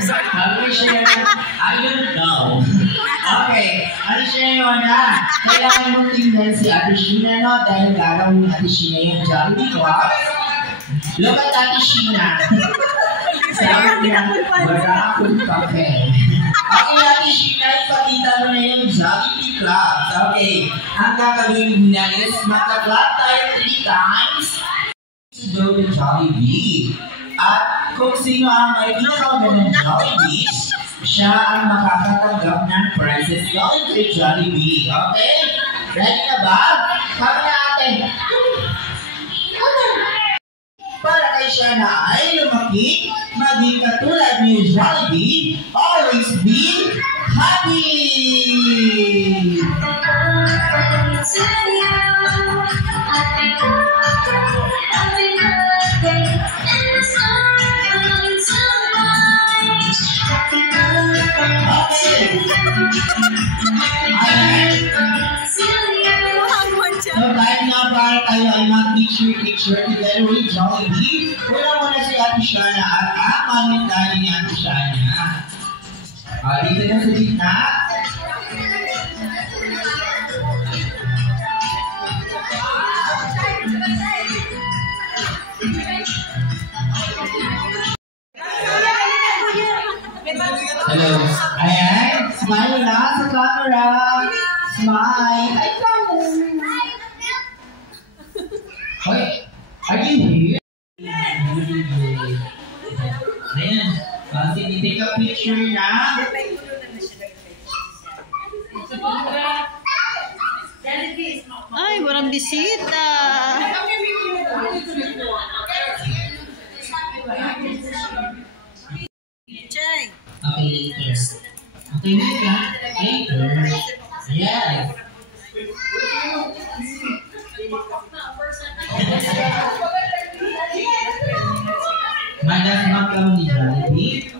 Sabi siya, I don't know. Okay, ano siya yun ha? Kailangan mong tingnan si Ate Sheena, no? Dahil gagawin ni Ate Sheena yung Jollibee Club. Look at Ate Sheena. Sabi niya, wala akong papel. Okay, Ate Sheena, ipakita mo na yung Jollibee Club. Okay, ang gagawin na is magka-clap tayo 3 times to go to Jollibee. At kung sino ang may pinakagandang Jollibee, siya ang makakatanggap ng prizes going to Jollibee. Okay? Ready na ba? Kami na atin. Para kay siya na ay lumaki, maging katulad ni Jollibee, always be happy! So dahil nga para tayo ay mag-picture together with Jollibee, wala muna si Ate Shana at aamamit tayo ni Ate Shana. Dito na sa gitna. Hello. Ayan. Smile na sa camera. Smile. Ay, okay. Are you here? Ayan. Sige, take a picture na. Ay, walang bisita. Okay, later. Okay, later. Yes. Manas magkaroon ni Jollibee.